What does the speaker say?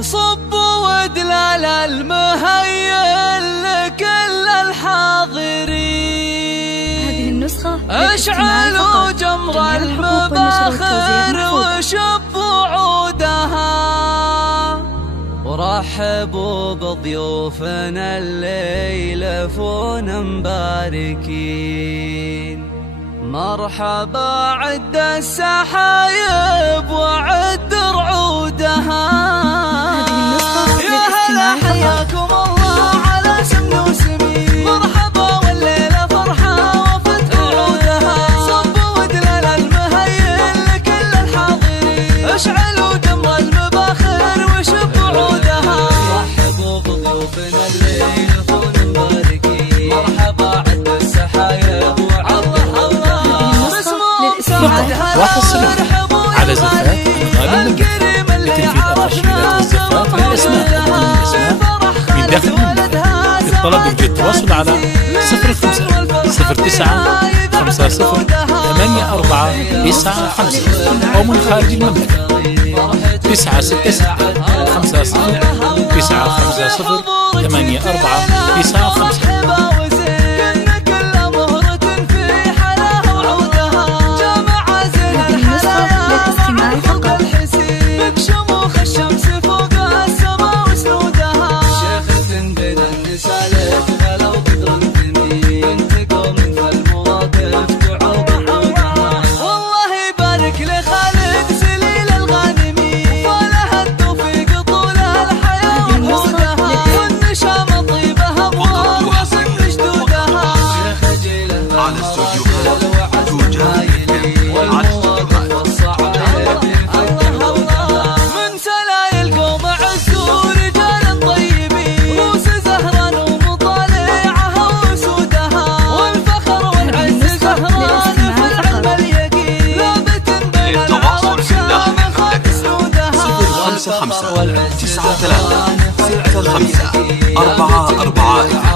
صب ودلال المهيل لكل الحاضرين. هذه النسخة اشعلوا جمر المباخر وشبوا عودها، ورحبوا بضيوفنا الليلة فونا مباركين. مرحبا عد السحايب وعد رعودها. يا هلا حياكم الله على سمن وسمين. مرحبا والليلة فرحة وفتح عودها. صبوا ودلال المهيل لكل الحاضرين. اشعلوا جمر المباخر وشبوا عودها. رحبوا بضيوفنا الليل فونا مباركين. مرحبا عد السحايب وحصلوا على زفات أنغام المملكة لتنفيذ التشكيلات والزفات والأسماء من داخل المملكة. للطلب يرجى التواصل على 05 09 50 8495 أو من خارج المملكة 966 50 950 8495. خمسة 9 3 6 5 4 4